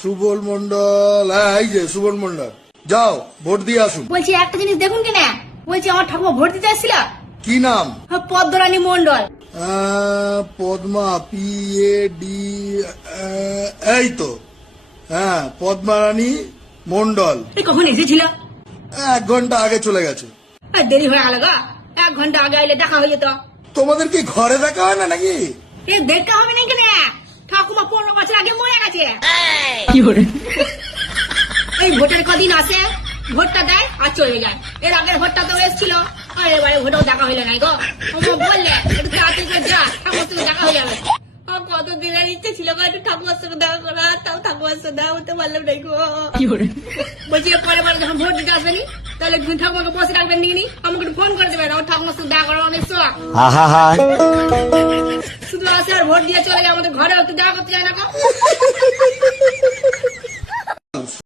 সুবল মন্ডল, এই যে সুবল মন্ডল, যাও ভোট দিয়ে আসুন। বলছি একটা জিনিস দেখুন কিনা, বলছি আমার ঠাকুমা ভোট দিতে আসছিল। কি নাম? পদ্মরানী মন্ডল। পদ্মা, PAD, এই তো, হ্যাঁ পদ্মারানী মন্ডল। কখন এসেছিল? 1 ঘন্টা আগে চলে গেছে। দেরি হয়ে গেল গো, 1 ঘন্টা আগে আইলে দেখা হয়ে যেত। তোমাদের কি ঘরে দেখা হয় না নাকি? দেখতে হবে না কেন, ঠাকুমা 15 বছর আগে মরে গেছে। এই ভোটের কদিন আসে, ভোটটা দেয় আর চলে যায়। এর আগের ভোটটা তো এসেছিল, আর এবারে ভোটেও দেখা হইলে নাই গো। বললে একটু তাড়াতাড়ি করে যা, ঠাকুমার সঙ্গে দেখা হয়ে যাবে। কত দিনের ইচ্ছে ছিল গো একটু ঠাকুমার সঙ্গে দেখা করা, তাও ঠাকুমার সঙ্গে দেখা হতে পারলাম নাই গো। বলছি পরে পরে যখন ভোট দিতে আসবেনি, তাহলে ঠাকুমাকে বসে রাখবেন নাকি, আমাকে একটু ফোন করে দেবেন। আমার ঠাকুমার সঙ্গে দেখা করার অনেক শখ। শুধু আসে আর ভোট দিয়ে চলে যায়, আমাদের ঘরে একটু দেখা করতে যায় না গো।